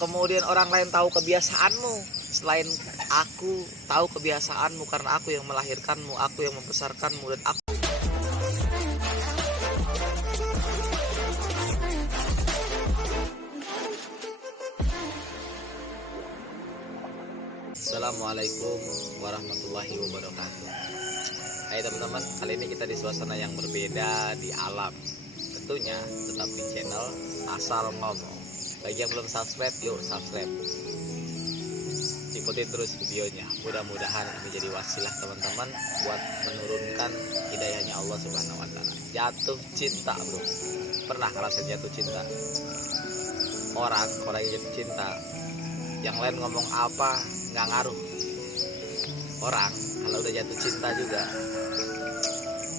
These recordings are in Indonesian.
Kemudian orang lain tahu kebiasaanmu, selain aku tahu kebiasaanmu karena aku yang melahirkanmu, aku yang membesarkanmu, dan aku. Assalamualaikum warahmatullahi wabarakatuh. Hai teman-teman, kali ini kita di suasana yang berbeda, di alam. Tentunya tetap di channel Asal Ngomong. Bagi yang belum subscribe, yuk subscribe. Ikutin terus videonya. Mudah-mudahan ini jadi wasilah teman-teman buat menurunkan hidayahnya Allah Subhanahu wa taala. Jatuh cinta, bro. Pernah ngerasa jatuh cinta? Orang yang jatuh cinta, yang lain ngomong apa nggak ngaruh. Orang kalau udah jatuh cinta juga,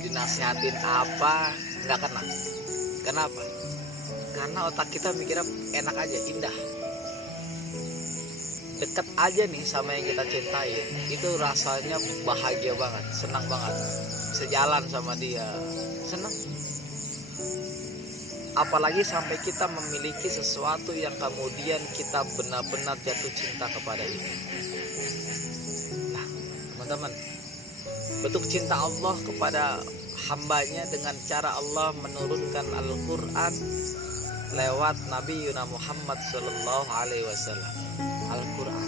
dinasihatin apa nggak kena. Kenapa? Karena otak kita mikirnya enak aja, indah. Deket aja nih sama yang kita cintai, itu rasanya bahagia banget, senang banget. Bisa jalan sama dia, senang. Apalagi sampai kita memiliki sesuatu yang kemudian kita benar-benar jatuh cinta kepada itu. Nah, teman-teman, bentuk cinta Allah kepada hambanya dengan cara Allah menurunkan Al-Quran lewat Nabi Yuna Muhammad Sallallahu Alaihi Wasallam. Al-Quran,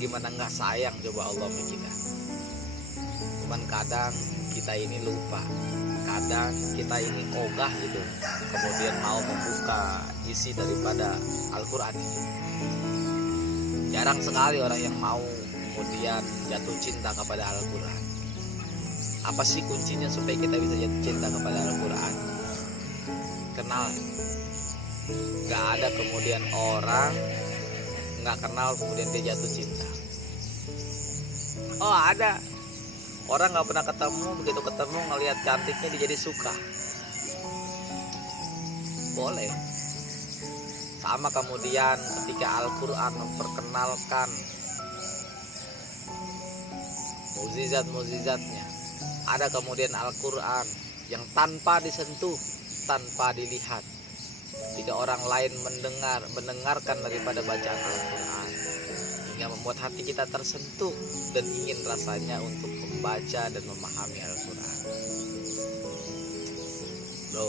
gimana nggak sayang coba Allah sama kita. Cuman kadang kita ini lupa, kadang kita ini ogah gitu, kemudian mau membuka isi daripada Al-Quran ini. Jarang sekali orang yang mau kemudian jatuh cinta kepada Al-Quran. Apa sih kuncinya supaya kita bisa jatuh cinta kepada Al-Quran? Kenal. Gak ada kemudian orang gak kenal kemudian dia jatuh cinta. Oh, ada. Orang gak pernah ketemu, begitu ketemu ngelihat cantiknya dia jadi suka. Boleh. Sama kemudian ketika Al-Quran memperkenalkan mukjizat-mukjizatnya. Ada kemudian Al-Quran yang tanpa disentuh, tanpa dilihat. Ketika orang lain mendengarkan daripada bacaan Al-Quran, hingga membuat hati kita tersentuh dan ingin rasanya untuk membaca dan memahami Al-Quran. Bro,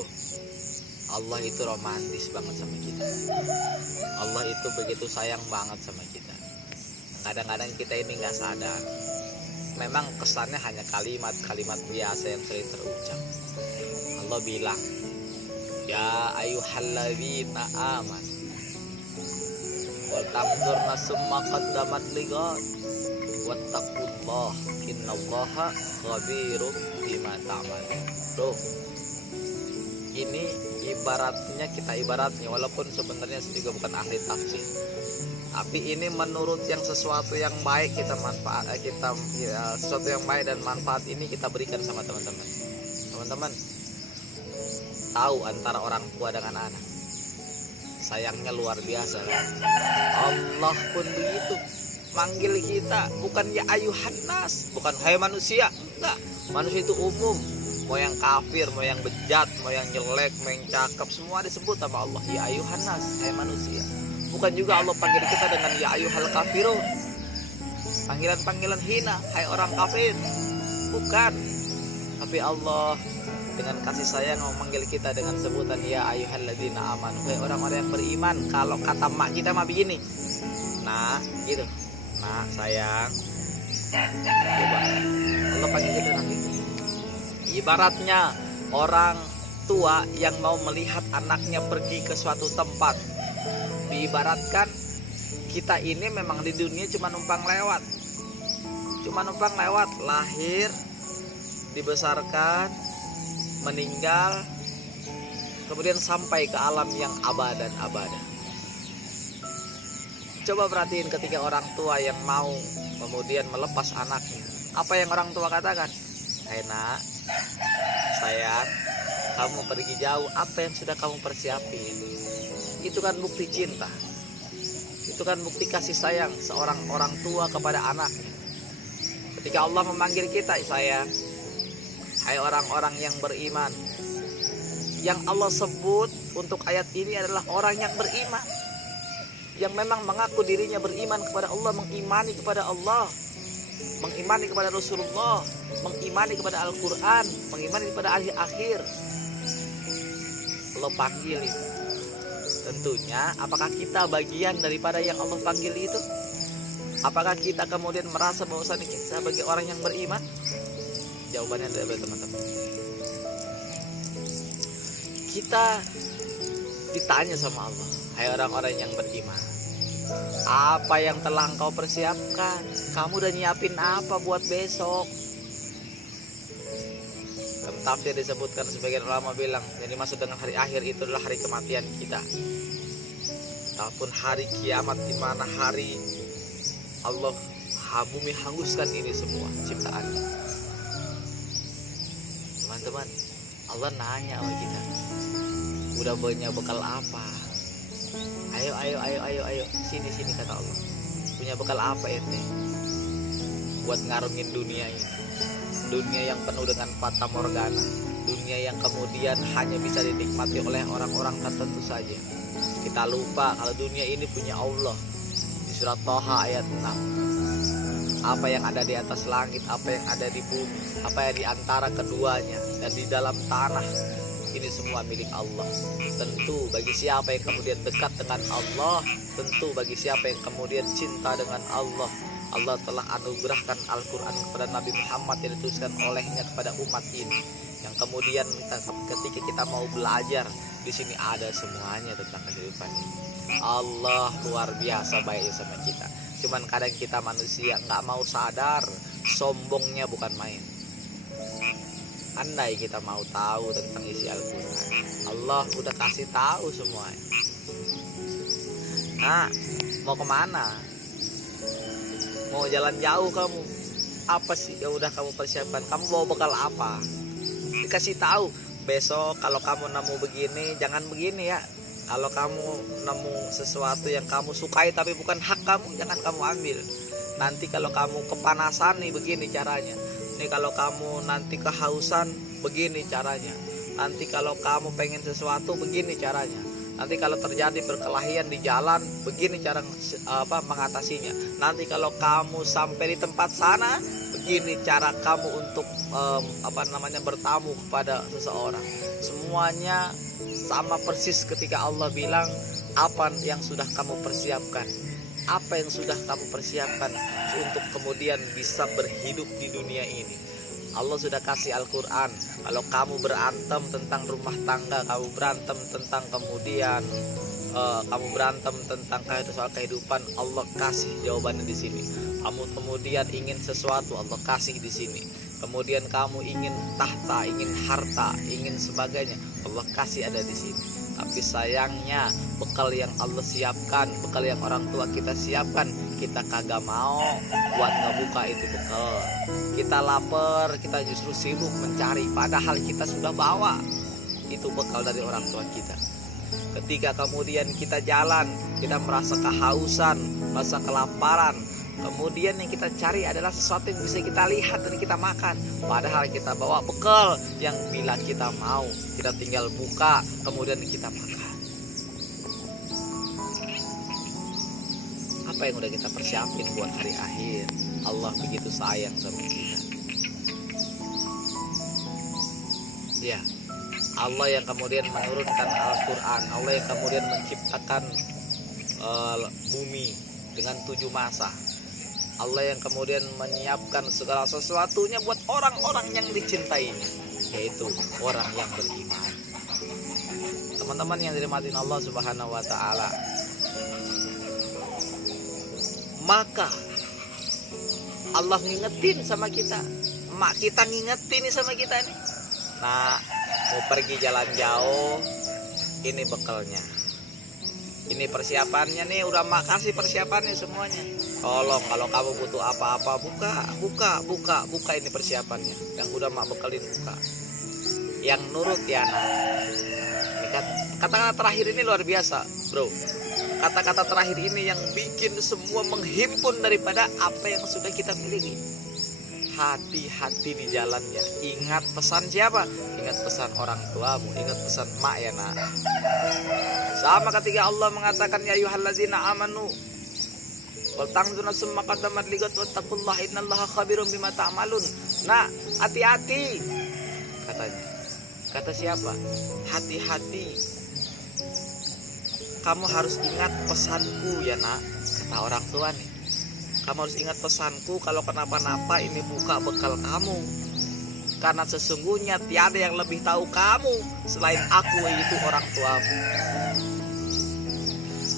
Allah itu romantis banget sama kita. Allah itu begitu sayang banget sama kita. Kadang-kadang kita ini gak sadar. Memang kesannya hanya kalimat-kalimat biasa yang sering terucap. Allah bilang, ya ayyuhalladzina amanu wal tanzur nafsum ma qaddamat lighad wattaqullaha innallaha khabirum bima ta'malun. Bro, ini ibaratnya walaupun sebenarnya saya juga bukan ahli tafsir, tapi ini menurut yang sesuatu yang baik sesuatu yang baik dan manfaat ini kita berikan sama teman-teman. Teman-teman tahu antara orang tua dengan anak, sayangnya luar biasa. Allah pun begitu, manggil kita bukan ya ayuhan nas, bukan hai manusia, enggak. Manusia itu umum, mau yang kafir, mau yang bejat, mau yang jelek, mau yang cakep, semua disebut sama Allah ya ayuhan nas, hai manusia. Bukan juga Allah panggil kita dengan ya ayuhal kafirun, panggilan-panggilan hina, hai orang kafir, bukan. Tapi Allah dengan kasih sayang memanggil kita dengan sebutan ya ayyuhalladzina amanu, hai orang-orang yang beriman. Kalau kata mak kita mah begini, nah gitu, nah sayang, coba Allah panggil kita nanti. Ibaratnya orang tua yang mau melihat anaknya pergi ke suatu tempat, diibaratkan kita ini memang di dunia cuma numpang lewat, lahir, dibesarkan, meninggal, kemudian sampai ke alam yang abadan. Coba perhatiin ketika orang tua yang mau kemudian melepas anaknya, apa yang orang tua katakan? Hai nak, sayang, kamu pergi jauh, apa yang sudah kamu persiapin? Itu kan bukti cinta, itu kan bukti kasih sayang seorang orang tua kepada anaknya. Ketika Allah memanggil kita, sayang, hai orang-orang yang beriman. Yang Allah sebut untuk ayat ini adalah orang yang beriman. yang memang mengaku dirinya beriman kepada Allah, mengimani kepada Allah, mengimani kepada Rasulullah, mengimani kepada Al-Quran, mengimani kepada hari akhir. Allah panggil itu. Tentunya apakah kita bagian daripada yang Allah panggil itu? Apakah kita kemudian merasa bahwasanya kita sebagai orang yang beriman? Jawabannya adalah teman-teman, kita ditanya sama Allah, hai orang-orang yang beriman, apa yang telah engkau persiapkan? Kamu udah nyiapin apa buat besok? Dalam tafsir disebutkan, sebagian ulama bilang yang dimaksud dengan hari akhir itu adalah hari kematian kita, ataupun hari kiamat, di mana hari Allah bumi hanguskan ini semua ciptaan. Teman-teman, Allah nanya sama kita, udah punya bekal apa? Ayo, sini kata Allah. Punya bekal apa ente? Buat ngarungin dunia ini. Dunia yang penuh dengan fata morgana. Dunia yang kemudian hanya bisa dinikmati oleh orang-orang tertentu saja. Kita lupa kalau dunia ini punya Allah. Di surat Thaha ayat 6. Apa yang ada di atas langit, apa yang ada di bumi, apa yang di antara keduanya dan di dalam tanah, ini semua milik Allah. Tentu bagi siapa yang kemudian dekat dengan Allah, tentu bagi siapa yang kemudian cinta dengan Allah, Allah telah anugerahkan Al-Quran kepada Nabi Muhammad yang dituliskan olehnya kepada umat ini. Yang kemudian ketika kita mau belajar, di sini ada semuanya tentang kehidupan ini. Allah luar biasa baiknya sama kita. Cuman kadang kita manusia nggak mau sadar, sombongnya bukan main. Andai kita mau tahu tentang isi Al-Quran, Allah udah kasih tahu semuanya. Nah, mau kemana? Mau jalan jauh kamu? Apa sih yang udah kamu persiapkan? Kamu bawa bekal apa? Dikasih tahu, besok kalau kamu nemu begini, jangan begini ya. Kalau kamu nemu sesuatu yang kamu sukai tapi bukan hak kamu, jangan kamu ambil. Nanti kalau kamu kepanasan nih, begini caranya. Nih kalau kamu nanti kehausan, begini caranya. Nanti kalau kamu pengen sesuatu, begini caranya. Nanti kalau terjadi perkelahian di jalan, begini cara mengatasinya. Nanti kalau kamu sampai di tempat sana, begini cara kamu untuk bertamu kepada seseorang. Semuanya sama persis ketika Allah bilang, apa yang sudah kamu persiapkan, apa yang sudah kamu persiapkan untuk kemudian bisa berhidup di dunia ini. Allah sudah kasih Al-Quran. Kalau kamu berantem tentang rumah tangga, kamu berantem tentang kemudian kamu berantem tentang soal kehidupan, Allah kasih jawabannya di sini. Kamu kemudian ingin sesuatu, Allah kasih di sini. Kemudian kamu ingin tahta, ingin harta, ingin sebagainya, Allah kasih ada di sini. Tapi sayangnya bekal yang Allah siapkan, bekal yang orang tua kita siapkan, kita kagak mau buat ngebuka itu bekal. Kita lapar, kita justru sibuk mencari, padahal kita sudah bawa itu bekal dari orang tua kita. Ketika kemudian kita jalan, kita merasa kehausan, merasa kelaparan, kemudian yang kita cari adalah sesuatu yang bisa kita lihat dan kita makan. Padahal kita bawa bekal yang bila kita mau, kita tinggal buka, kemudian kita makan. Apa yang udah kita persiapin buat hari akhir? Allah begitu sayang sama kita. Ya, Allah yang kemudian menurunkan Al-Quran, Allah yang kemudian menciptakan bumi dengan 7 masa, Allah yang kemudian menyiapkan segala sesuatunya buat orang-orang yang dicintainya, yaitu orang yang beriman. Teman-teman yang dirahmati Allah Subhanahu wa ta'ala, maka Allah ngingetin sama kita, mak kita ngingetin nih sama kita nih. Nah, mau pergi jalan jauh, ini bekalnya, ini persiapannya nih, udah makasih persiapannya semuanya. Tolong kalau kamu butuh apa-apa, buka ini persiapannya yang udah mak bekalin, buka. Yang nurut ya nah. Kata-kata terakhir ini luar biasa, bro. Kata-kata terakhir ini yang bikin semua menghimpun daripada apa yang sudah kita miliki. Hati-hati di jalannya. Ingat pesan siapa? Ingat pesan orang tuamu, ingat pesan mak ya nak. Sama ketika Allah mengatakan ya ayyuhalladzina amanu wal tanzur nafsum ma qaddamat ligat wattaqullaha innallaha khabirum bima ta'malun. Nah, hati-hati katanya. Kata siapa? Hati-hati. Kamu harus ingat pesanku ya nak, kata orang tua nih. Kamu harus ingat pesanku, kalau kenapa-napa ini buka bekal kamu. Karena sesungguhnya tiada yang lebih tahu kamu selain aku, yaitu orang tuamu.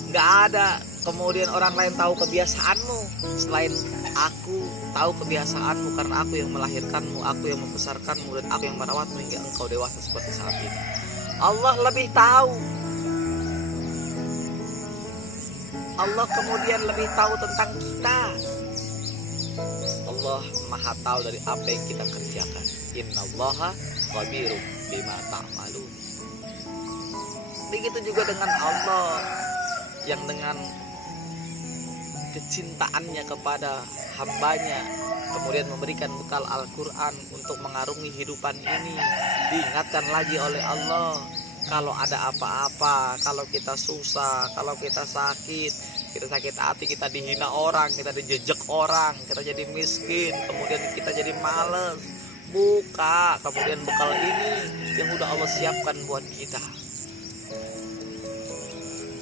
Gak ada kemudian orang lain tahu kebiasaanmu selain aku tahu kebiasaanmu, karena aku yang melahirkanmu, aku yang membesarkanmu, dan aku yang merawatmu hingga engkau dewasa seperti saat ini. Allah lebih tahu. Allah kemudian lebih tahu tentang kita. Allah maha tahu dari apa yang kita kerjakan. Innallaha khabirum bima ta'malun. Begitu juga dengan Allah yang dengan kecintaannya kepada hambanya kemudian memberikan bekal Al-Quran untuk mengarungi hidupan ini. Diingatkan lagi oleh Allah, kalau ada apa-apa, kalau kita susah, kalau kita sakit hati, kita dihina orang, kita dijejek orang, kita jadi miskin, kemudian kita jadi males, buka kemudian bekal ini yang udah Allah siapkan buat kita.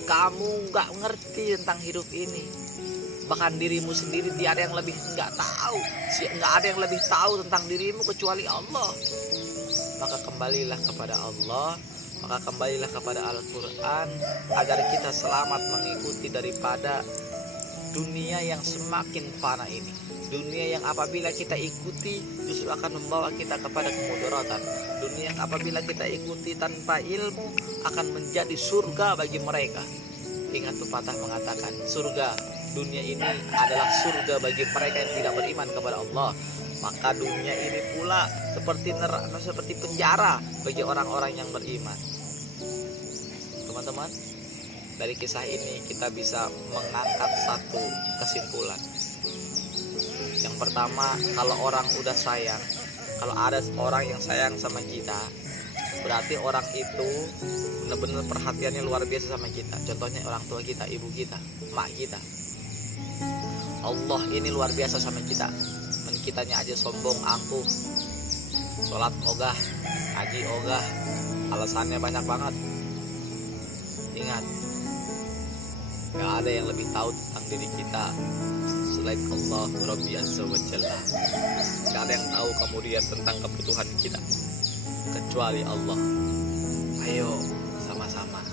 Kamu gak ngerti tentang hidup ini, bahkan dirimu sendiri tiada yang lebih nggak ada yang lebih tahu tentang dirimu kecuali Allah. Maka kembalilah kepada Allah, maka kembalilah kepada Al-Quran agar kita selamat mengikuti daripada dunia yang semakin fana ini. Dunia yang apabila kita ikuti justru akan membawa kita kepada kemudaratan. Dunia yang apabila kita ikuti tanpa ilmu akan menjadi surga bagi mereka. Ingat pepatah mengatakan, surga dunia ini adalah surga bagi mereka yang tidak beriman kepada Allah. Maka dunia ini pula seperti penjara bagi orang-orang yang beriman. Teman-teman, dari kisah ini kita bisa mengangkat satu kesimpulan. Yang pertama, kalau orang udah sayang, kalau ada orang yang sayang sama kita, berarti orang itu benar-benar perhatiannya luar biasa sama kita. Contohnya orang tua kita, ibu kita, mak kita. Allah ini luar biasa sama kita. Kitanya aja sombong, angkuh, sholat ogah, ngaji ogah, alasannya banyak banget. Ingat, gak ada yang lebih tahu tentang diri kita selain Allah Rabbi Azza wa Jalla. Gak ada yang tahu kemudian tentang kebutuhan kita kecuali Allah. Ayo sama-sama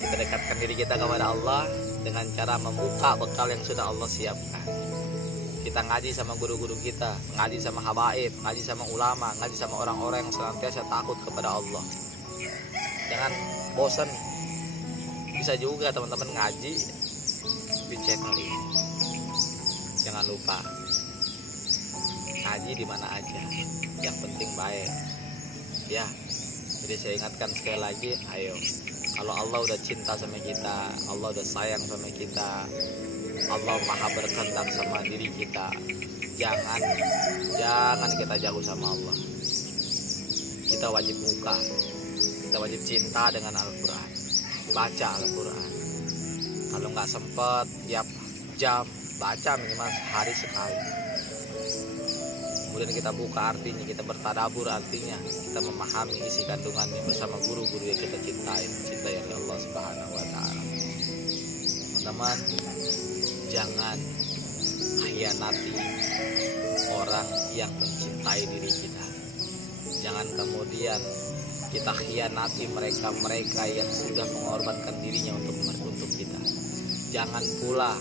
kita dekatkan diri kita kepada Allah dengan cara membuka bekal yang sudah Allah siapkan. Kita ngaji sama guru-guru kita, ngaji sama habaib, ngaji sama ulama, ngaji sama orang-orang yang senantiasa takut kepada Allah. Jangan bosan. Bisa juga teman-teman ngaji di channel ini. Jangan lupa ngaji di mana aja, yang penting baik. Ya, jadi saya ingatkan sekali lagi, ayo. Kalau Allah udah cinta sama kita, Allah udah sayang sama kita, Allah maha berkehendak sama diri kita, jangan kita jauh sama Allah. Kita wajib buka, kita wajib cinta dengan Al-Quran, baca Al-Quran. Kalau nggak sempet tiap jam baca minimal sehari sekali. Kemudian kita buka artinya, kita bertadabur artinya, kita memahami isi kandungannya bersama guru-guru yang kita cintai oleh Allah Subhanahu wa Ta'ala. Teman-teman, jangan khianati orang yang mencintai diri kita. Jangan kemudian kita khianati mereka yang sudah mengorbankan dirinya untuk kita. Jangan pula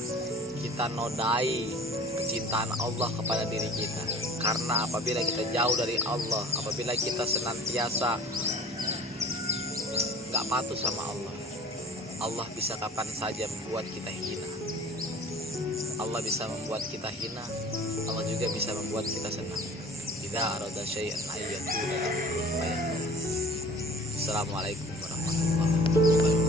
kita nodai kecintaan Allah kepada diri kita. Karena apabila kita jauh dari Allah, apabila kita senantiasa gak patuh sama Allah, Allah bisa kapan saja membuat kita hina. Allah bisa membuat kita hina, Allah juga bisa membuat kita senang. Idza arada syai'an ayyakuna lahu. Assalamualaikum warahmatullahi wabarakatuh.